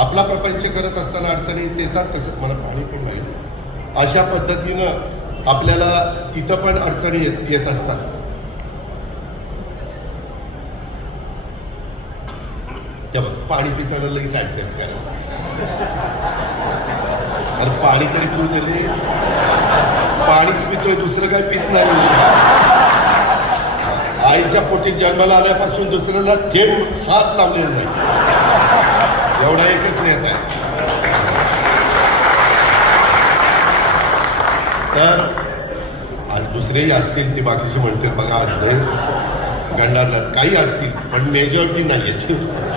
आपला प्रपंच करत असताना अडचणी येतात. तसं मला पाणी पण लागेल. अशा पद्धतीनं आपल्याला तिथं पण अडचणी येत असतात. तेव्हा पाणी पिताना लगेच ऍडजस्ट करा. अरे पाणी तरी पिऊ दिले. पाणीच पितोय, दुसरं काय पित नाही. आईच्या पोटी जन्माला आल्यापासून दुसऱ्याला थेट हात लावलेला नाही. एवढा एकच नेता आहे. तर आज दुसरेही असतील, ते बाकीचे म्हणतील बघा आज गंडारला काही असतील, पण मेजॉरिटी नाही आहेत.